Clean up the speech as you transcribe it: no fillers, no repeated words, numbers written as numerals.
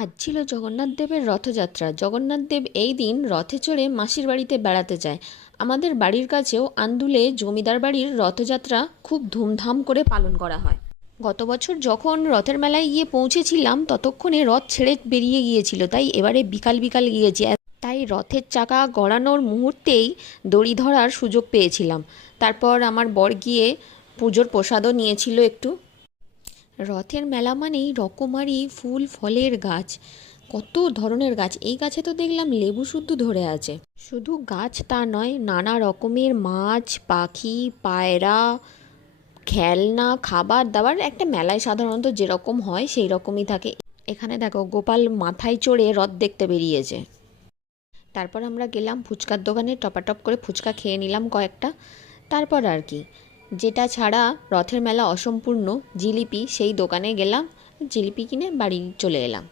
আজ ছিল জগন্নাথ দেবের রথযাত্রা। জগন্নাথ দেব এই দিন রথে চড়ে মাসির বাড়িতে বেড়াতে যায়। আমাদের বাড়ির কাছেও আন্দুলে জমিদার বাড়ির রথযাত্রা খুব ধুমধাম করে পালন করা হয়। গত বছর যখন রথের মেলায় গিয়ে পৌঁছেছিলাম ততক্ষণে রথ ছেড়ে বেরিয়ে গিয়েছিল, তাই এবারে বিকাল বিকাল গিয়েছি। তাই রথের চাকা গড়ানোর মুহূর্তেই দড়ি ধরার সুযোগ পেয়েছিলাম। তারপর আমার বর গিয়ে পুজোর প্রসাদও নিয়েছিল একটু। রথের মেলা মানেই রকমারি ফুল ফলের গাছ, কত ধরনের গাছ। এই গাছে তো দেখলাম লেবু শুদ্ধ ধরে আছে। শুধু গাছ তা নয়, নানা রকমের মাছ, পাখি, পায়রা, খেলনা, খাবার দাবার। একটা মেলায় সাধারণত যেরকম হয় সেই রকমই থাকে। এখানে দেখো গোপাল মাথায় চড়ে রথ দেখতে বেরিয়েছে। তারপর আমরা গেলাম ফুচকার দোকানে, টপাটপ করে ফুচকা খেয়ে নিলাম কয়েকটা। তারপর আর কি, যেটা ছাড়া রথের মেলা অসম্পূর্ণ, জিলিপি, সেই দোকানে গেলাম, জিলিপি কিনে বাড়ি চলে এলাম।